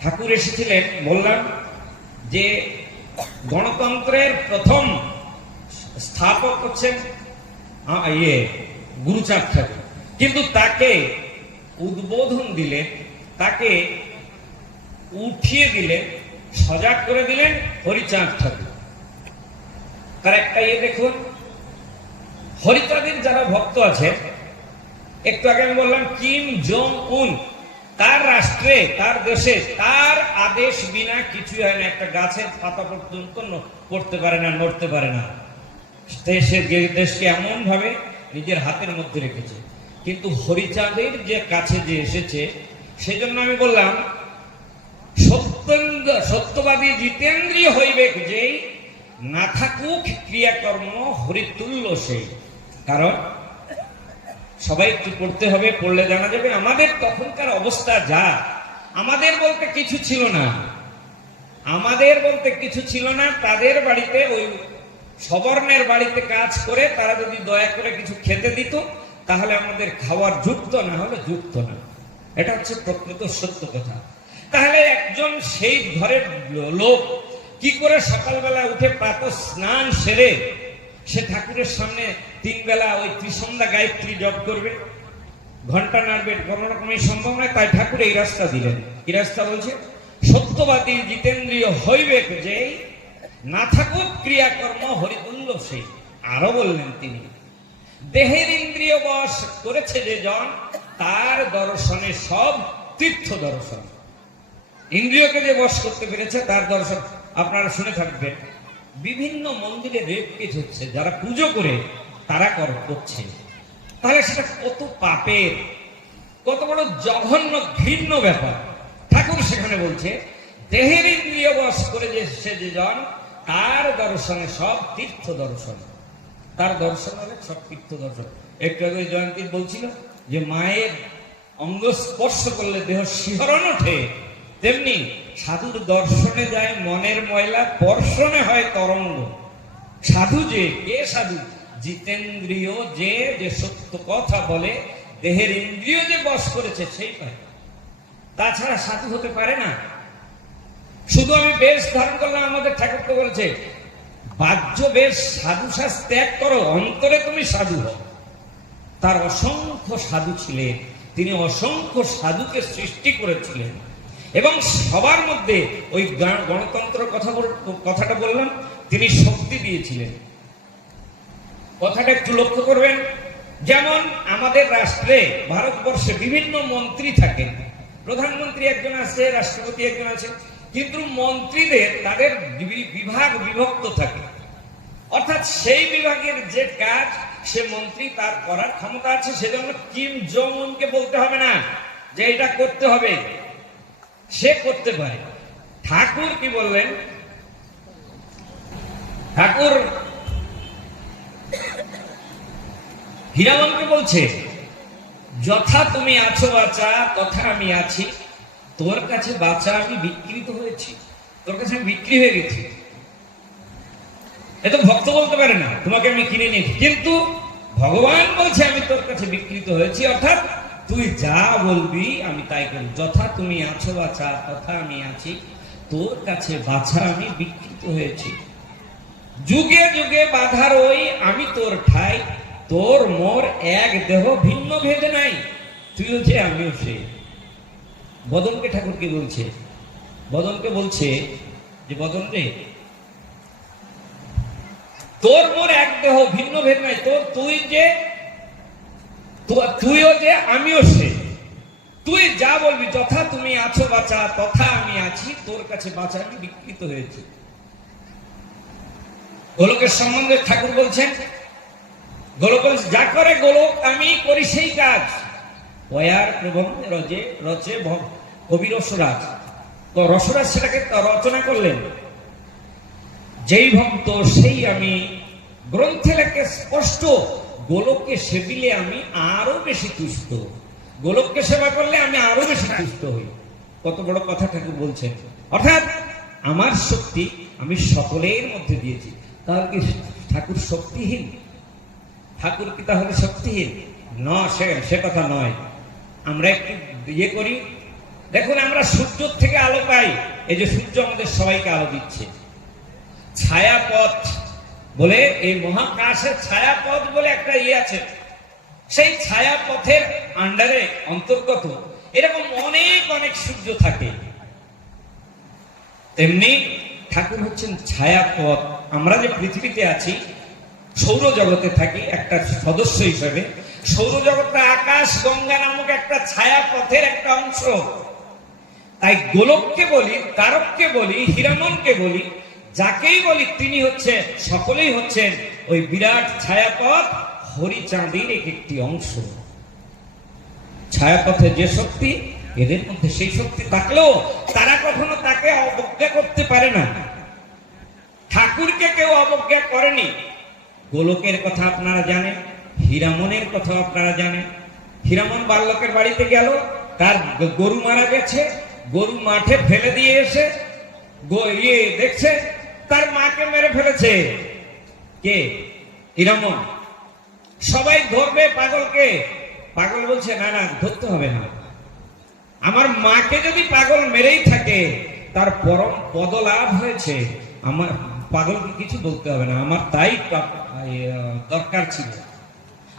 ঠাকুর এসেছিলেন, বললাম যে গণতন্ত্রের প্রথম স্থাপক হচ্ছেন গুরুচাঁদ ঠাকুর, কিন্তু তাকে উদ্বোধন দিলেন, তাকে উঠিয়ে দিলেন, সজাগ করে দিলেন হরিচাঁদ ঠাকুর। তার একটা দেখুন, হরিচাঁদের যারা ভক্ত আছে, একটু আগে আমি বললাম কিম জং উন, তার রাষ্ট্রে, তার দেশে তার আদেশ বিনা কিছু হয় না, একটা গাছের পাতা পর্যন্ত পড়তে পারে না, নড়তে পারে না। দেশকে এমন ভাবে নিজের হাতের মধ্যে রেখেছে। কিন্তু হরিচাঁদের যে কাছে যে এসেছে, সেজন্য আমি বললাম সত্যবাদী জিতেন্দ্রীয় হইবে যেই, না থাকুক ক্রিয়াকর্ম হরিতুল্য সেই। কারণ সবাই একটু পড়তে হবে, পড়লে জানা যাবে আমাদের তখনকার অবস্থা যা। আমাদের বলতে কিছু ছিল না, আমাদের বলতে কিছু ছিল না। তাদের বাড়িতে, ওই সবর্ণের বাড়িতে কাজ করে তারা যদি দয়া করে কিছু খেতে দিত, তাহলে আমাদের খাওয়ার যুক্ত, না হলে যুক্ত না। এটা হচ্ছে প্রকৃত সত্য কথা। তাহলে একজন সেই ঘরের লোক কি করে সকালবেলা উঠে প্রাতঃ স্নান সেরে সে ঠাকুরের সামনে 3 বেলা ওই ত্রিসন্ধ্যা গায়ত্রী জপ করবে, ঘন্টা নাড়বে? কোনো রকমই সম্ভব নয়। তাই ঠাকুর এই রাস্তা দিলেন। কি রাস্তা বলছে? সত্যবাদী জিতেন্দ্রীয় হইবে যে, না থাকুক ক্রিয়াকর্ম হরিতুল্য সেই। আরো বললেন তিনি, দেহের ইন্দ্রিয় বশ করেছে যে জন, তার দর্শনে সব তীর্থ দর্শন। ইন্দ্রিয়কে যে বশ করতে পেরেছে তার দর্শন। আপনারা শুনে থাকবেন, বিভিন্ন মন্দিরে রেপ কেস হচ্ছে, যারা পুজো করে তারা করছে। তাহলে সেটা কত পাপের, কত বড় জঘন্য ঘৃণ্য ব্যাপার। ঠাকুর সেখানে বলছে, দেহের ইন্দ্রিয় বশ করে যে সে যে জন, তার দর্শনে সব তীর্থ দর্শন। তার দর্শন হলে সব তীর্থ দর্শন। একটু আগে জয়ন্তী বলছিল যে মায়ের অঙ্গ স্পর্শ করলে দেহ শিহরণ ওঠে, তেমনি সাধুর দর্শনে যায় মনের ময়লা, পর্শনে হয় তরঙ্গ। সাধু যে কে? সাধু জিতেন্দ্রীয় যে, যে সত্য কথা বলে, দেহের ইন্দ্রিয় যে বশ করেছে সেই পায়। তাছাড়া সাধু হতে পারে না। শুধু আমি বেশ ধারণ করলাম, আমাদের ঠাকুর তো বলেছে বাহ্য বেশ সাধু সাজ ত্যাগ করো, অন্তরে তুমি সাধু হও। তার অসংখ্য সাধু ছিলেন, তিনি অসংখ্য সাধুকে সৃষ্টি করেছিলেন। এবং সবার মধ্যে ওই গণতন্ত্র কথাটা বললাম, তিনি শক্তি দিয়েছিলেন। কথাটা একটু লক্ষ্য করবেন। যেমন আমাদের রাষ্ট্রে, ভারতবর্ষে বিভিন্ন মন্ত্রী থাকেন, প্রধানমন্ত্রী একজন আছে, রাষ্ট্রপতি একজন আছে, কিন্তু মন্ত্রীদের তাদের বিভাগ বিভক্ত থাকে। অর্থাৎ সেই বিভাগের যে কাজ সে মন্ত্রী তার করার ক্ষমতা আছে। সেজন্য কিম জং উনকে বলতে হবে না যে এটা করতে হবে, সে করতে পারে। ঠাকুর কি বললেন? ঠাকুর হীরামনকে বলছে, যথা তুমি আছো বাঁচা, তথা আমি আছি, তোর কাছে বাঁচা আমি বিকৃত হয়েছি, তোর কাছে আমি বিক্রি হয়ে গেছি। এত ভক্ত বলতে পারে না তোমাকে আমি কিনে নিয়েছি, কিন্তু ভগবান বলছে আমি তোর কাছে বিকৃত হয়েছি। অর্থাৎ তুই যা বলবি আমি তাই করি। যথা তুমি আছো বাছা, তথা আমি আছি, তোর কাছে বাছা আমি বিকৃত হয়েছি। যুগে যুগে বাধার ওই আমি তোর ঠাই, তোর মোর এক দেহ ভিন্ন ভেদ নাই। তুইও যে আমিও সে। বদনকে ঠাকুর কি বলছে? বদনকে বলছে যে বদন রে, তোর মোর এক দেহ ভিন্ন ভেদ নাই, তোর তুই যে, তুইও যে আমিও সে। তুই যা বলবি, যথা তুমি আছো বাঁচা, তথা আমি আছি, তোর কাছে বাঁচা আমি বিকৃত হয়েছি। গোলকের সম্বন্ধে ঠাকুর বলছেন, গোলক যা করে গোলক আমি করি সেই কাজ। পয়ার প্রবন্ধে রচে রচে কবি রসরাজ। তো রসরাজ সেটাকে রচনা করলেন, যেই ভক্ত সেই আমি, গ্রন্থে লেখে স্পষ্ট, গোলককে সেবিলে আমি আরো বেশি তুষ্ট। গোলককে সেবা করলে আমি আরো বেশি তুষ্ট হই। কত বড় কথা ঠাকুর বলছেন। অর্থাৎ আমার শক্তি আমি সকলের মধ্যে দিয়েছি। তাহলে কি ঠাকুর শক্তিহীন? ঠাকুর কি তাহলে শক্তিহীন? না, সে কথা নয়। আমরা একটু ইয়ে করি, দেখুন আমরা সূর্য থেকে আলো পাই, এই যে সূর্য আমাদের সবাইকে আলো দিচ্ছে। ছায়াপথ বলে এই মহাকাশের ছায়াপথ বলে একটা আছে, সেই ছায়াপথের আন্ডারে অন্তর্গত এরকম অনেক অনেক সূর্য থাকে। তেমনি ঠাকুর হচ্ছেন ছায়াপথ। আমরা যে পৃথিবীতে আছি, সৌরজগতে থাকি একটা সদস্য হিসেবে, সৌরজগৎটা আকাশ গঙ্গা নামক একটা ছায়াপথের একটা অংশ। তাই গোলককে বলি, তারককে বলি, হীরামনকে বলি, যাকেই বলি তিনি হচ্ছে, সকলেই হচ্ছেন ওই বিরাট ছায়াপথ হরিচাঁদের একটি অংশ। ছায়াপথে যে শক্তি, এদের মধ্যে সেই শক্তি থাকলেও তারা কখনো তাকে অবজ্ঞা করতে পারে না। ঠাকুরকে কেউ অবজ্ঞা করেনি। গোলকের কথা আপনারা জানেন, হীরামনের কথা আপনারা জানেন। হীরামন বাল্যকের বাড়িতে গেল, তার গরু মারা গেছে, গরু মাঠে ফেলে দিয়ে এসে দেখছে তার মাকে মেরে ফেলেছে। কে? হীরামন। সবাই ধরবে পাগলকে, পাগল বলছে না না ধরতে হবে না, আমার মাকে যদি পাগল মেরেই থাকে তার পরম পদলাভ হয়েছে, আমার পাগলকে কিছু বলতে হবে না, আমার তাই দরকার ছিল,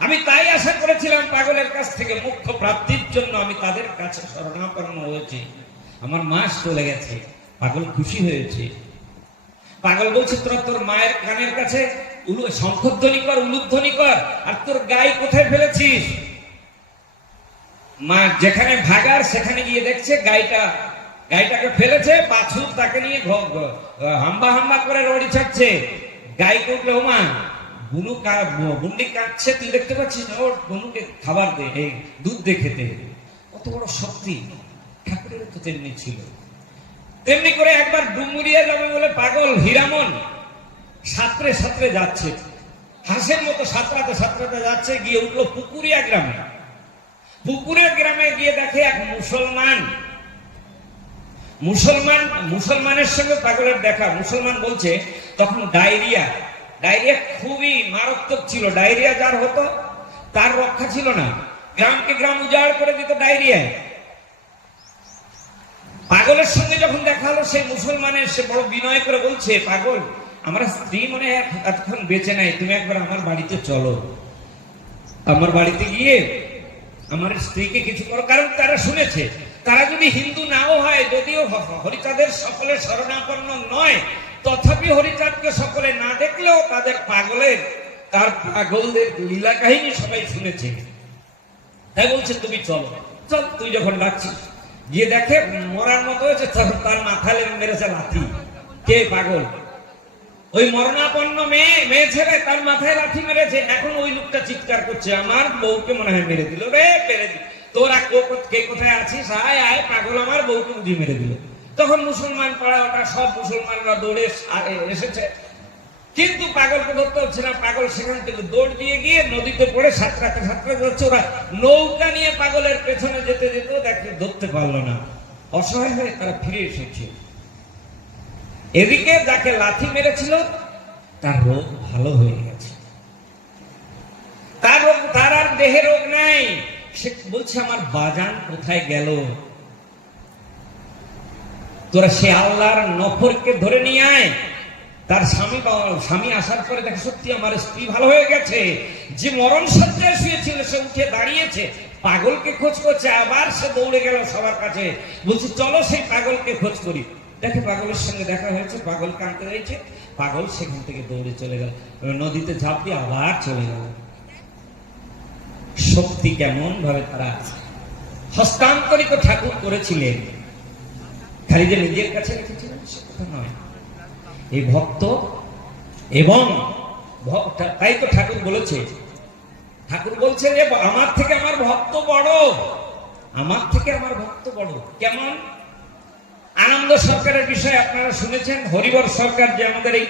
আমি তাই আশা করেছিলাম পাগলের কাছ থেকে মোক্ষ প্রাপ্তির জন্য আমি তাদের কাছে শরণাপন্ন হয়েছি, আমার মা চলে গেছে। পাগল খুশি হয়েছে। পাগল বলছে তোরা তোর মায়ের কানের কাছে শঙ্খধ্বনি কর, উলুধ্বনি কর, আর তোর গায়ে কোথায় ফেলেছিস? মা যেখানে ভাগার সেখানে গিয়ে দেখছে গাইটাকে ফেলেছে, বাছুর তাকে নিয়ে হাম্বা হাম্বা করে রড়ি ছাড়ছে। গাই করলে ও মা বুন্ডি কাঁদছে, তুই দেখতে পাচ্ছিস না? ওর বনুকে খাবার দে, এই দুধ দে খেতে। কত বড় শক্তি ঠাকুরের তো তেমনি ছিল। তেমনি করে একবার ডুমুরিয়া যাবে বলে পাগল হীরামন সাঁতরে সাঁতরে যাচ্ছে, হাঁসের মতো সাঁতরাতে সাঁতরাতে যাচ্ছে, গিয়ে উঠলো পুকুরিয়া গ্রামে। পুকুরিয়া গ্রামে গিয়ে দেখে এক মুসলমানের সঙ্গে পাগলের দেখা। মুসলমান বলছে তখন ডায়রিয়া খুবই মারাত্মক ছিল। ডায়রিয়া যার হতো তার রক্ষা ছিল না, গ্রামকে গ্রাম উজাড় করে দিত ডায়রিয়ায়। পাগলের সঙ্গে যখন দেখা হলো, সেই মুসলমানের সে বড় বিনয় করে বলছে, পাগল আমার স্ত্রী মনে হয় এতক্ষণ বেঁচে নাই, তুমি একবার আমার বাড়িতে চলো, আমার বাড়িতে গিয়ে আমার স্ত্রীকে কিছু করো। কারণ তারা শুনেছে, তারা যদি হিন্দু নাও হয়, যদিও হরিচাঁদের সকলে শরণাপন্ন নয়, তথাপি হরিচাঁদকে সকলে না দেখলেও তার পাগলদের লীলা কাহিনী সবাই শুনেছে। তাই বলছে তুমি চলো, চল তুই যখন ডাকছিস। গিয়ে দেখে মরার মতো হয়েছে, তার মাথায় মেরেছে লাথি। কে? পাগল। ওই মরণাপন্ন মেয়ে ছেলে তার মাথায় লাথি মেরেছে। এখন ওই লোকটা চিৎকার করছে, আমার বউকে মনে হয় মেরে দিল রে, মেরে দিল, তোরা কে কোথায় আছিস, আয় আয়, পাগল আমার বউকে বুঝি মেরে দিল। তখন মুসলমান পাড়া ওটা সব মুসলমানরা দৌড়ে এসেছে, কিন্তু পাগলকে ধরতে হচ্ছে না। পাগল সেখান থেকে দৌড় দিয়ে গিয়ে নদীতে পড়ে সাঁতরাতে যাচ্ছে। ওরা নৌকা নিয়ে পাগলের পেছনে যেতে যেতে দেখে ধরতে পারলো না, অসহায় হয়ে তারা ফিরে এসেছে। এদিকে যাকে লাথি মেরেছিল তার রোগ ভালো হয়ে গেছে, তার আর দেহে রোগ নাই। সে বলছে আমার বাজান কোথায় গেল? তোরা সে আল্লাহর নফরকে ধরে নিয়ে আয়। তার স্বামী আসার পরে দেখে সত্যি আমার স্ত্রী ভালো হয়ে গেছে। যে মরণ সজ্জায় শুয়েছিল সে উঠে দাঁড়িয়েছে, পাগলকে খোঁজ করছে। আবার সে দৌড়ে গেল সবার কাছে, বলছে চলো সেই পাগলকে খোঁজ করি। দেখে পাগলের সঙ্গে দেখা হয়েছে, পাগল কাঁদতে রয়েছে। পাগল সেখান থেকে দৌড়ে চলে গেল, নদীতে ঝাঁপ দিয়ে আবার চলে গেল। শক্তি কেমন ভাবে তারা হস্তান্তরিত ঠাকুর করেছিলেন, খালি যে নিজের কাছে রেখেছিলেন সে কথা নয়। এই ভক্ত এবং তাই তো ঠাকুর বলছে যে আমার থেকে আমার ভক্ত বড়, আমার থেকে আমার ভক্ত বড়। কেমন? আনন্দ সরকারের বিষয়ে আপনারা শুনেছেন, হরিবর সরকার যে আমাদের এই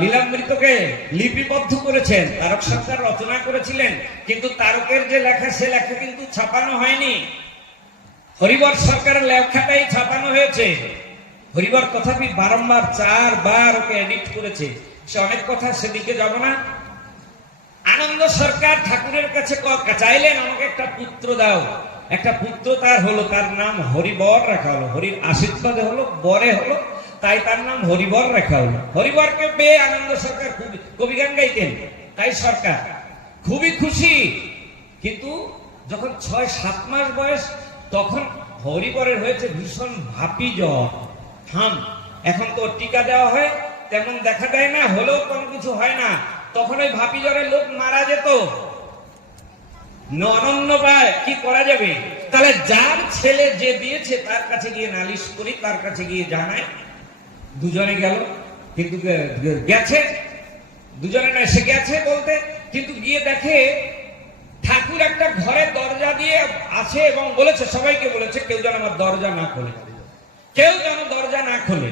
লীলামৃতকে লিপিবদ্ধ করেছেন, তারক সরকার রচনা করেছিলেন, কিন্তু তারকের যে লেখা সে লেখা কিন্তু ছাপানো হয়নি। হরিবর সরকারের লেখাটাই ছাপানো হয়েছে। হরিবর তথাপি বারংবার 4 বার ওকে এডিট করেছে। সে অনেক কথা, সেদিকে যাব না। আনন্দ সরকার ঠাকুরের কাছে চাইলেন আমাকে একটা পুত্র দাও। একটা পুত্র তার হলো, তার নাম হরিবর রাখা হলো, হরির আশীর্বাদে হলো, বরে হলো, তাই তার নাম হরিবর রাখা হলো। হরিবরকে পেয়ে আনন্দ সরকার কবি গান গাইতেন, তাই সরকার খুবই খুশি। কিন্তু যখন 6-7 মাস বয়স, তখন হরিবরের হয়েছে ভীষণ ভাপি জ্বর, এখন তো টিকা দেওয়া হয়, তেমন দেখা দেয় না, হলেও কোনো কিছু হয় না। তখন ওই ভাপি জ্বরে লোক মারা যেত, অনন্য পায়, কি করা যাবে? তাহলে যার ছেলে যে দিয়েছে তার কাছে গিয়ে নালিশ করি, তার কাছে গিয়ে জানায়। দুজনে গেল, কিন্তু গেছে, দুজনে না, সে গেছে বলতে, কিন্তু গিয়ে দেখে ঠাকুর একটা ঘরে দরজা দিয়ে আছে এবং বলেছে, সবাইকে বলেছে কেউ যেন আমার দরজা না খোলে, কেউ যেন দরজা না খোলে।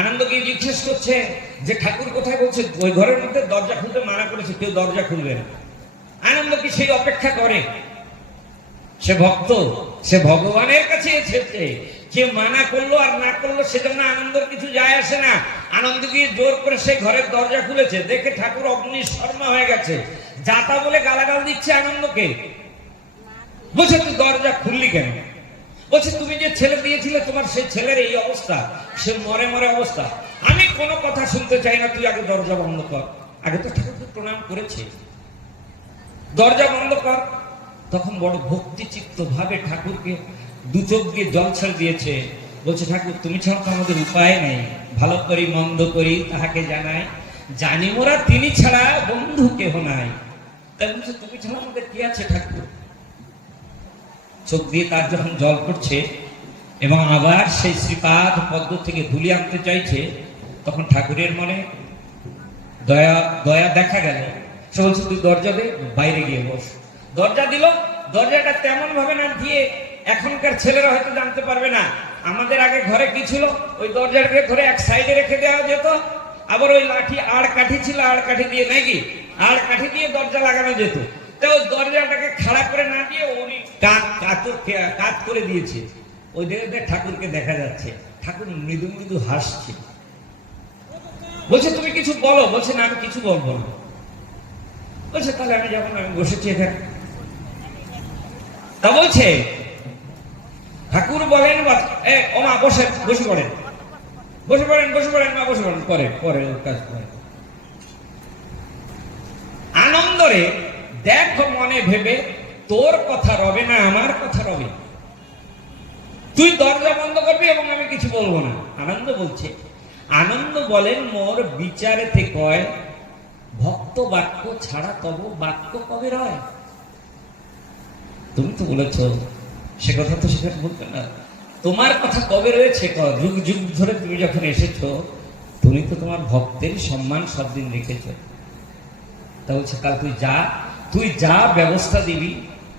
আনন্দকে জিজ্ঞেস করছে যে ঠাকুর কোথায়? বলছে ওই ঘরের মধ্যে দরজা খুলতে মানা করেছে, কেউ দরজা খুলবে না। আনন্দ কি সেই অপেক্ষা করে? সে ভক্ত, সে ভগবানের কাছে এসেছে, কে মানা করলো আর না করলো সেজন্য আনন্দর কিছু যায় আসে না। আনন্দ গিয়ে জোর করে সেই ঘরের দরজা খুলেছে, দেখে ঠাকুর অগ্নি শর্মা হয়ে গেছে, যাতা বলে গালাগাল দিচ্ছে আনন্দকে। বলছে তুই দরজা খুললি কেন? বলছে তুমি যে ছেলে দিয়েছিলে, তোমার সেই ছেলের এই অবস্থা, সে মরে মরে অবস্থা, আমি কোনো কথা শুনতে চাই না, তুই আগে দরজা বন্ধ কর। আগে তো ঠাকুরকে প্রণাম করেছে, দরজা বন্ধ কর। তখন বড় ভক্তি চিত্ত ভাবে ঠাকুরকে দু চোখ দিয়ে জল ছেড়ে দিয়েছে। বলছে ঠাকুর তুমি ছাড়া তো আমাদের উপায় নেই, ভালো করি মন্দ করি তাহাকে জানাই, জানি মোরা তিনি ছাড়া বন্ধু কেহ নাই। তাই বলছে তুমি ছাড়া আমাদের কি আছে ঠাকুর? চোখ দিয়ে তার যখন জল পড়ছে এবং আবার সেই শ্রীপাদ পদ্ম থেকে ধুলি আনতে চাইছে, তখন ঠাকুরের মনে দয়া দয়া দেখা গেল। সে বলছে তুই দরজা দে, বাইরে গিয়ে বস। দরজা দিল, দরজাটা তেমন ভাবে না দিয়ে, এখনকার ছেলেরা হয়তো জানতে পারবে না, আমাদের আগে ঘরে কি ছিল, ওই দরজাটাকে ধরে এক সাইডে রেখে দেওয়া যেত, আবার ওই লাঠি আড় কাঠি ছিল, আড় কাঠি দিয়ে নাকি আড় কাঠি দিয়ে দরজা লাগানো যেত। তো ওই দরজাটাকে খাড়া করে না দিয়ে উনি কাত করে দিয়েছে। ওই দেখে ঠাকুরকে দেখা যাচ্ছে, ঠাকুর মৃদু মৃদু হাসছে। বলছে তুমি কিছু বলো? বলছে না আমি কিছু বলবো না। বলছে তাহলে আমি যাবো না, আমি বসেছি এখানে। তা বলছে ঠাকুর বলেন ও মা বসে বসে পড়েন, বসে পড়েন, বসে পড়েন মা, বসে পড়েন, পরে পরে ওর কাজ করে। আনন্দরে দেখো মনে ভেবে, তোর কথা রবে না আমার কথা রবে, তুই দরজা বন্ধ করবি এবং আমি কিছু বলবো না। আনন্দ বলছে, আনন্দ বলেন মোর বিচারেতে কয়, ভক্ত বাক্য ছাড়া তব বাক্য কবে রয়। তুমি তো বলেছ, সে কথা তো সেখানে বলতে না, তোমার কথা কবে রয়েছে? যুগ যুগ ধরে তুমি যখন এসেছ, তুমি তো তোমার ভক্তের সম্মান সব দিন রেখেছ। তা বলছে কাল তুই যা ব্যবস্থা দিবি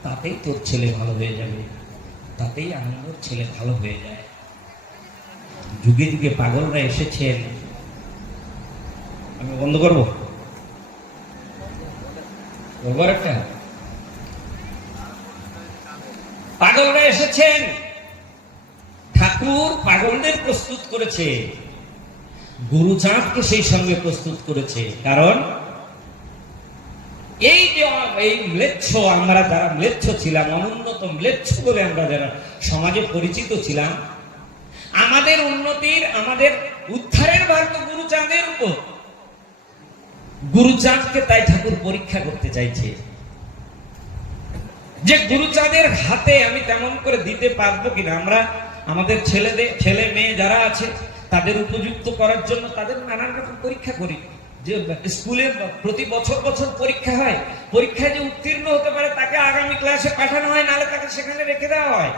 তাতেই তোর ছেলে ভালো হয়ে যাবে, তাতেই আনন্দর ছেলে ভালো হয়ে যায়। যুগে যুগে পাগলরা এসেছেন। আমি বন্ধ করবো একটা, পাগলরা এসেছেন, ঠাকুর পাগলদের প্রস্তুত করেছে, গুরুচাঁদকে সেই সঙ্গে প্রস্তুত করেছে। কারণ এই যে এই ম্লেচ্ছ, আমরা যারা ম্লেচ্ছ ছিলাম, অনুন্নত ম্লেচ্ছ বলে আমরা যারা সমাজে পরিচিত ছিলাম, আমাদের উন্নতির, আমাদের উদ্ধারের ভার তো গুরুচাঁদের উপর। গুরুচাঁদকে তাই ঠাকুর পরীক্ষা করতে চাইছে যে গুরুচাঁদের হাতে আমি তেমন করে দিতে পারবো কিনা। আমরা আমাদের ছেলে মেয়ে যারা আছে তাদের উপযুক্ত করার জন্য তাদের নানান রকম পরীক্ষা করি। যে স্কুলে প্রতি বছর বছর পরীক্ষা হয়, পরীক্ষায় যে উত্তীর্ণ হতে পারে তাকে আগামী ক্লাসে পাঠানো হয়, নাহলে তাকে সেখানে রেখে দেওয়া হয়।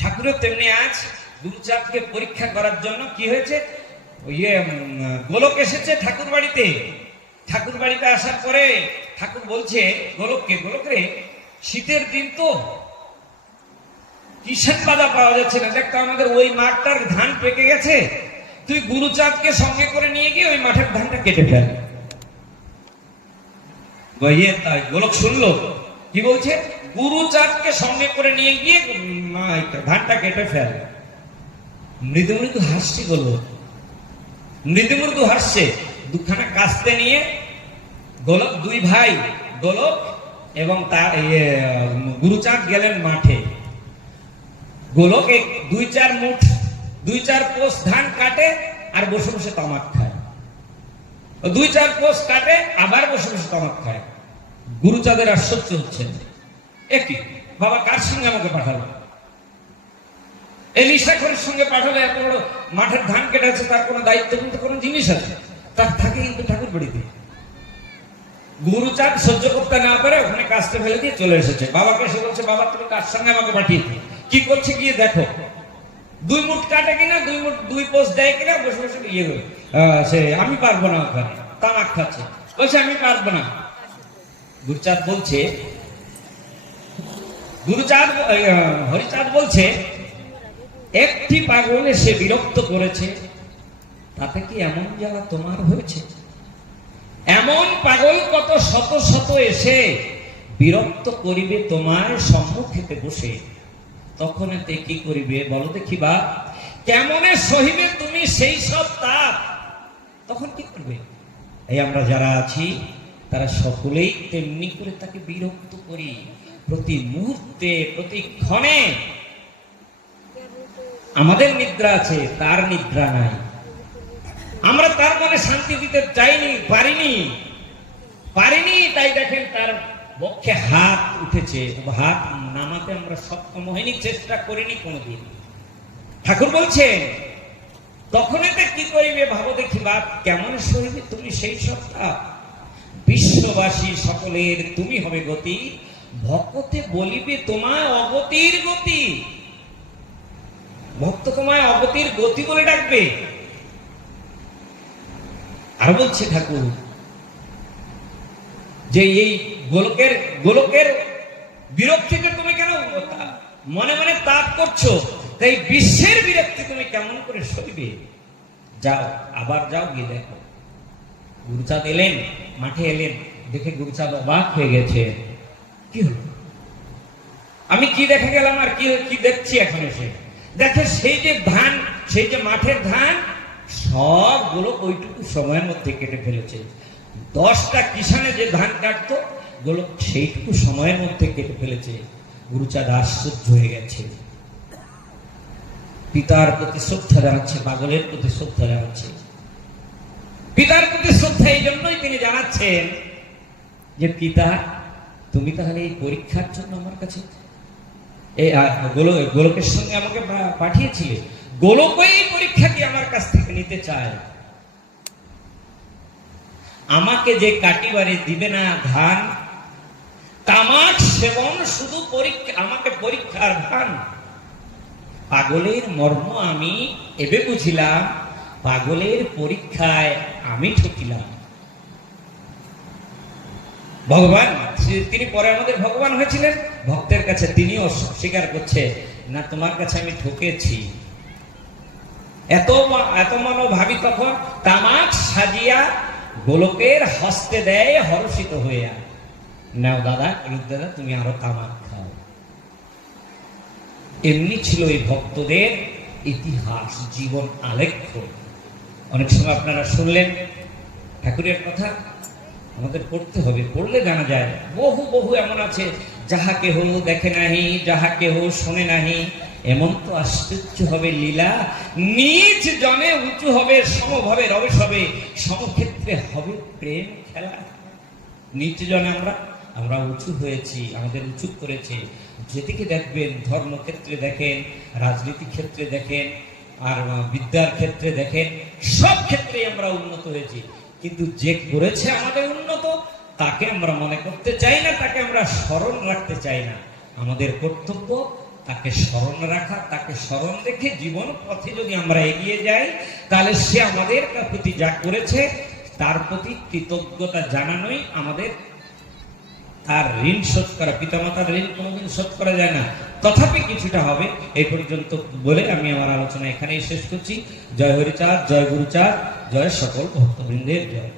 ঠাকুরের তেমনি আজ গুরুচাঁদকে পরীক্ষা করার জন্য কি হয়েছে, গোলক এসেছে ঠাকুর বাড়িতে। ঠাকুর বাড়িতে আসার পরে ঠাকুর বলছে গোলককে, গোলক রে শীতের দিন তো কিষান বাদা পাওয়া যাচ্ছে না, দেখ তো আমাদের ওই মাঠটার ধান পেকে গেছে, তুই গুরুচাঁদকে সঙ্গে করে নিয়ে গিয়ে ওই মাঠের ধানটা কেটে ফেল। তাই গোলক শুনলো কি বলছে, গুরুচাঁদকে সঙ্গে করে নিয়ে গিয়ে ধানটা কেটে ফেল। মৃদু মৃদু হাসছে গোলক, মৃদু মৃদু হাসছে। দুখানা কাস্তে নিয়ে গোলক, দুই ভাই গোলক এবং তার গুরুচাঁদ গেলেন মাঠে। গোলক 2-4 মুঠ 2-4 কোষ ধান কাটে আর বসে বসে তামাক খায়। 2-4 কোষ কাটে আবার বসে বসে তামাক খায়। গুরুচাঁদের আশ্চর্য হচ্ছে, একই বাবা কার সঙ্গে আমাকে পাঠালো? এই নিশাখরের সঙ্গে পাঠালে? এত বড় মাঠের ধান কেটে আছে, তার কোনো দায়িত্ব কিন্তু কোনো জিনিস আছে? তার থাকে কিন্তু ঠাকুর বাড়িতে। গুরুচাঁদ সহ্য করতে না পারে ওখানে কাজটা ফেলে দিয়ে চলে এসেছে। বাবাকে এসে বলছে, বাবা তুমি কার সঙ্গে আমাকে পাঠিয়েছি, কি করছে গিয়ে দেখো। 2 মুঠ কাটে কিনা, 2 পোস্ট দেয় কিনা, বসে বসে সে আমি পারবো না, ওখানে তামাক খাচ্ছে, বলছে আমি পারবো না। গুরুচাঁদ বলছে, হরিচাঁদ বলছে, একটি পাগল এসে বিরক্ত করেছে, তাতে কি এমন জ্বালা তোমার হয়েছে? এমন পাগল কত শত শত এসে বিরক্ত করিবে তোমার সম্মুখেতে বসে, তখন এতে কি করিবে বলো দেখি বা? কেমনে সহিবে তুমি সেই সব তাপ, তখন কি করবে? এই আমরা যারা আছি তারা সকলেই তেমনি করে তাকে বিরক্ত করি, প্রতি মুহূর্তে প্রতি ক্ষণে। আমাদের নিদ্রা আছে, তার নিদ্রা নাই। আমরা তার মনে শান্তি দিতে চাইনি, পারিনি, তাই দেখেন তার বক্ষে হাত উঠেছে, হাত নামাতে আমরা সক্ষম হইনি, চেষ্টা করিনি কোনোদিন। ঠাকুর বলছেন, তখন এতে কি করিবে ভাবো দেখি বা? কেমন সহিবে তুমি সেই সত্তা, বিশ্ববাসী সকলের তুমি হবে গতি, ভক্তে বলিবে তোমায় অগতির গতি। ভক্ত তোমায় অগতির গতি বলে ডাকবে। আর বলছে ঠাকুর যে এই গোলকের বিরক্তিকে তুমি কেন মনে মনে তাপ করছো, তাই বিশ্বের বিরক্তি তুমি কেমন করে সইবে? যাও, আবার যাও, গিয়ে দেখো। গুরুচাঁদ এলেন, মাঠে এলেন, দেখে গুরুচাঁদ অবাক হয়ে গেছে। কি হলো? আমি কি দেখে গেলাম আর কি দেখছি এখন এসে? দেখে সেই যে ধান, সেই যে মাঠের ধান সবগুলো ওইটুকু সময়ের মধ্যে কেটে ফেলেছে। 10টা কিষানে যে ধান কাটতো গুলো সেইটুকু সময়ের মধ্যে কেটে ফেলেছে। গুরুচাঁদ আশ্চর্য হয়ে গেছে। পিতার প্রতি শ্রদ্ধা জানাচ্ছে, পাগলের প্রতি শ্রদ্ধা জানাচ্ছে। পিতার প্রতি শ্রদ্ধা এই জন্যই তিনি জানাচ্ছেন যে পিতা তুমি তাহলে এই পরীক্ষার জন্য আমার কাছে এই গোলকের সঙ্গে আমাকে পাঠিয়েছিলে, গোলকই পরীক্ষা কি আমার কাছ থেকে নিতে চায়। আমাকে যে কাটিবারে দিবে না ধান, তামাক সেবন শুধু পরীক্ষা, আমাকে পরীক্ষার ধান। পাগলের মর্ম আমি এবে বুঝিলাম, পাগলের পরীক্ষায় আমি ঠকিলাম। ভগবান তিনি পরে আমাদের ভগবান হয়েছিলেন, ভক্তের কাছে তিনিও স্বীকার করছে, না তোমার কাছে আমি ঠকেছি। এত মানব ভাবি তখন তামাক সাজিয়া গোলকের হস্তে দেয় হর্ষিত হইয়া, নাও দাদা, দাদা তুমি আরো তামাক খাও। এমনি ছিল এই ভক্তদের ইতিহাস, জীবন আলেখ্য। অনেক সময় আপনারা শুনলেন ঠাকুরের কথা, আমাদের পড়তে হবে, পড়লে জানা যায়। বহু এমন আছে, যাহা কেহ দেখে নাহি, যাহা কেহ শোনে নাহি, এমন তো আশ্চর্য হবে লীলা, নিজ জনে উঁচু হবে, সমভাবে রবেশ হবে, সমক্ষেত্রে হবে প্রেম খেলা। নিজ জনে আমরা উঁচু হয়েছি, আমাদের উঁচু করেছে। যেদিকে দেখবেন, ধর্মক্ষেত্রে দেখেন, রাজনীতি ক্ষেত্রে দেখেন, আর বিদ্যার ক্ষেত্রে দেখেন, সব ক্ষেত্রে আমরা উন্নত হয়েছি। কিন্তু যে করেছে আমাদের উন্নত, তাকে আমরা মনে করতে চাই না, তাকে আমরা স্মরণ রাখতে চাই না। আমাদের কর্তব্য তাকে স্মরণ রাখা, তাকে স্মরণ রেখে জীবন পথে যদি আমরা এগিয়ে যাই, তাহলে সে আমাদের প্রতি যা করেছে তার প্রতি কৃতজ্ঞতা জানানোই আমাদের, তার ঋণ শোধ করা। পিতামাতার ঋণ কোনোদিন শোধ করা যায় না, তথাপি কিছুটা হবে। এই পর্যন্ত বলে আমি আমার আলোচনা এখানেই শেষ করছি। জয় হরিচাঁদ, জয় গুরুচাঁদ, জয় সকল ভক্তবৃন্দের জয়।